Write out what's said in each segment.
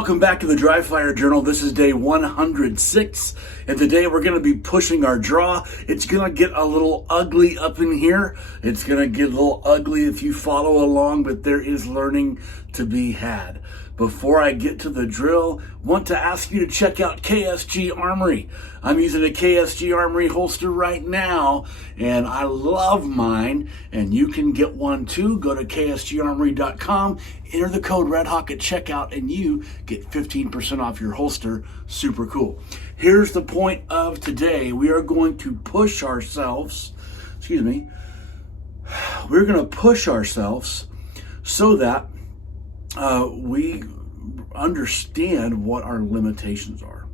Welcome back to the Dry Fire Journal. This is day 106, and today we're going to be pushing our draw. It's going to get a little ugly up in here. It's going to get a little ugly if you follow along, but there is learning to be had. Before I get to the drill, want to ask you to check out KSG Armory. I'm using a KSG Armory holster right now, and I love mine, and you can get one too. Go to ksgarmory.com, enter the code REDHAWK at checkout, and you get 15% off your holster. Super cool. Here's the point of today. We are going to push ourselves, we're going to push ourselves so that we understand what our limitations are.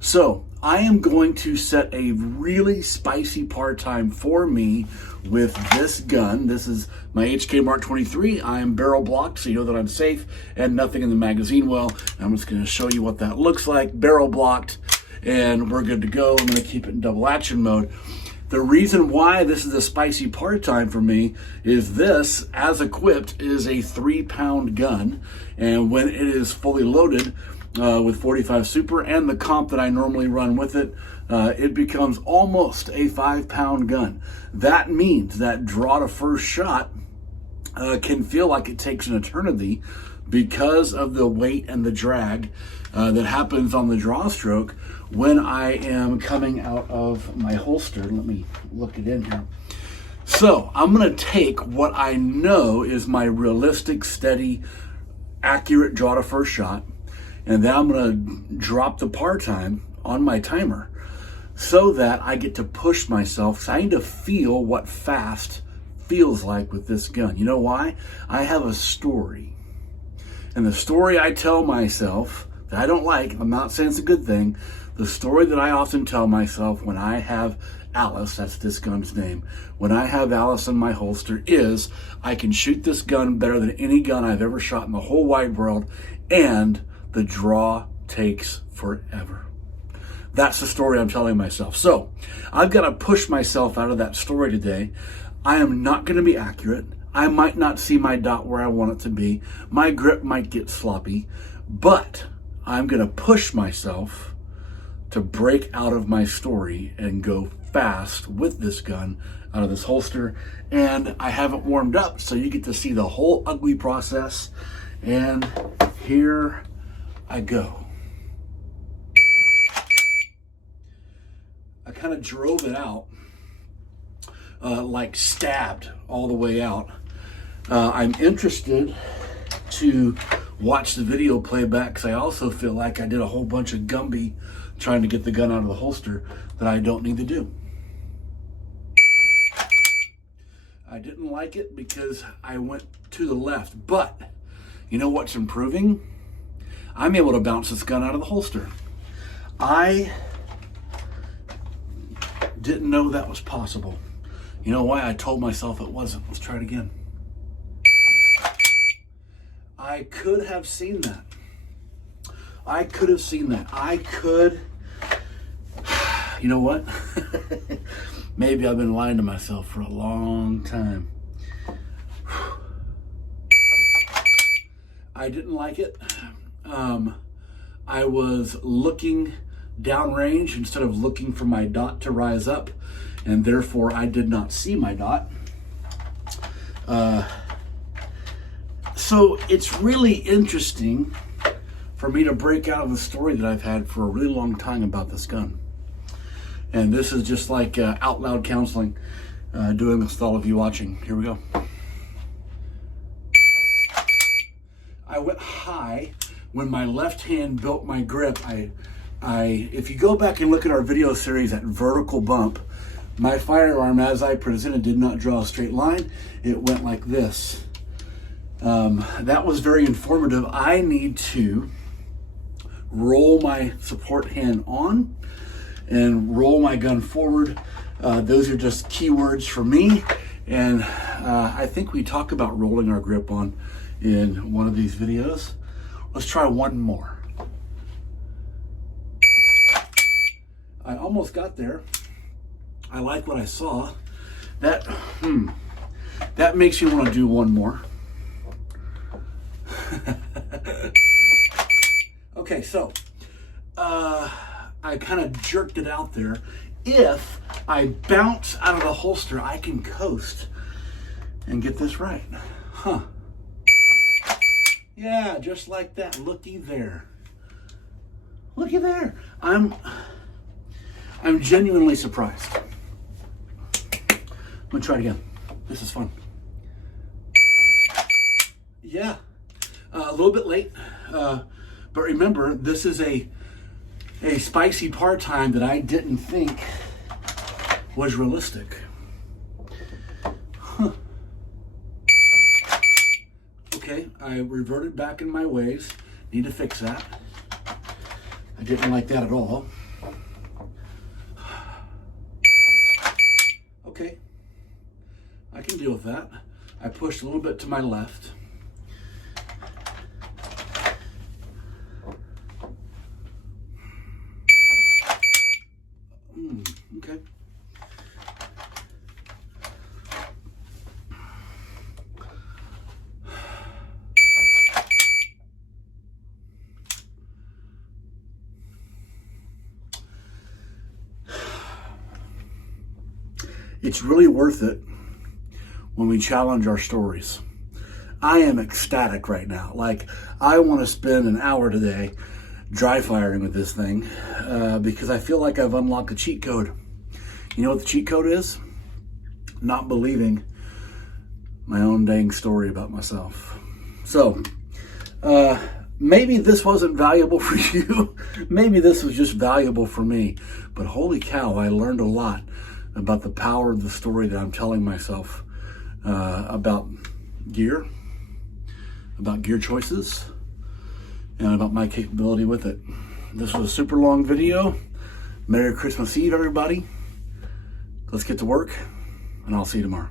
So I am going to set a really spicy par time for me with this gun. This is my HK Mark 23. I am barrel blocked, so you know that I'm safe and nothing in the magazine well. I'm just going to show you what that looks like. Barrel blocked, and we're good to go. I'm going to keep it in double action mode. The reason why this is a spicy par time for me is this, as equipped, is a 3-pound gun. And when it is fully loaded with 45 Super and the comp that I normally run with it, it becomes almost a 5-pound gun. That means that draw to first shot can feel like it takes an eternity because of the weight and the drag that happens on the draw stroke when I am coming out of my holster. Let me look it in here. So I'm going to take what I know is my realistic, steady, accurate draw to first shot, and then I'm going to drop the par time on my timer so that I get to push myself. So I need to feel what fast feels like with this gun. You know why? I have a story. And the story I tell myself that I don't like, I'm not saying it's a good thing, the story that I often tell myself when I have Alice, that's this gun's name, when I have Alice in my holster is, I can shoot this gun better than any gun I've ever shot in the whole wide world, and the draw takes forever. That's the story I'm telling myself. So I've got to push myself out of that story today. I am not going to be accurate. I might not see my dot where I want it to be. My grip might get sloppy, but I'm going to push myself to break out of my story and go fast with this gun out of this holster. And I haven't warmed up, so you get to see the whole ugly process. And here I go. I kind of drove it out, like stabbed all the way out. I'm interested to watch the video playback because I also feel like I did a whole bunch of Gumby trying to get the gun out of the holster that I don't need to do. I didn't like it because I went to the left, but you know what's improving? I'm able to bounce this gun out of the holster. I didn't know that was possible. You know why? I told myself it wasn't. Let's try it again. I could have seen that. I could have seen that. I could, you know what? Maybe I've been lying to myself for a long time. I didn't like it. I was looking downrange instead of looking for my dot to rise up, and therefore I did not see my dot. So it's really interesting for me to break out of the story that I've had for a really long time about this gun. And this is just like out loud counseling, doing this with all of you watching. Here we go. I went high when my left hand built my grip. If you go back and look at our video series at vertical bump, my firearm as I presented did not draw a straight line. It went like this. That was very informative. I need to roll my support hand on and roll my gun forward. Those are just keywords for me. And I think we talk about rolling our grip on in one of these videos. Let's try one more. I almost got there. I like what I saw. That makes you want to do one more. Okay, so I kind of jerked it out there. If I bounce out of the holster, I can coast and get this right. Huh. Yeah, just like that. Looky there. Looky there. I'm genuinely surprised. I'm gonna try it again. This is fun. Yeah, a little bit late, but remember, this is a spicy part time that I didn't think was realistic. Huh. Okay, I reverted back in my ways. Need to fix that. I didn't like that at all. Okay, I can deal with that. I pushed a little bit to my left. Okay. It's really worth it when we challenge our stories. I am ecstatic right now. Like, I want to spend an hour today dry firing with this thing because I feel like I've unlocked a cheat code. You know what the cheat code is? Not believing my own dang story about myself. So, maybe this wasn't valuable for you. Maybe this was just valuable for me. But holy cow, I learned a lot about the power of the story that I'm telling myself about gear, about gear choices, and about my capability with it. This was a super long video. Merry Christmas Eve, everybody. Let's get to work, and I'll see you tomorrow.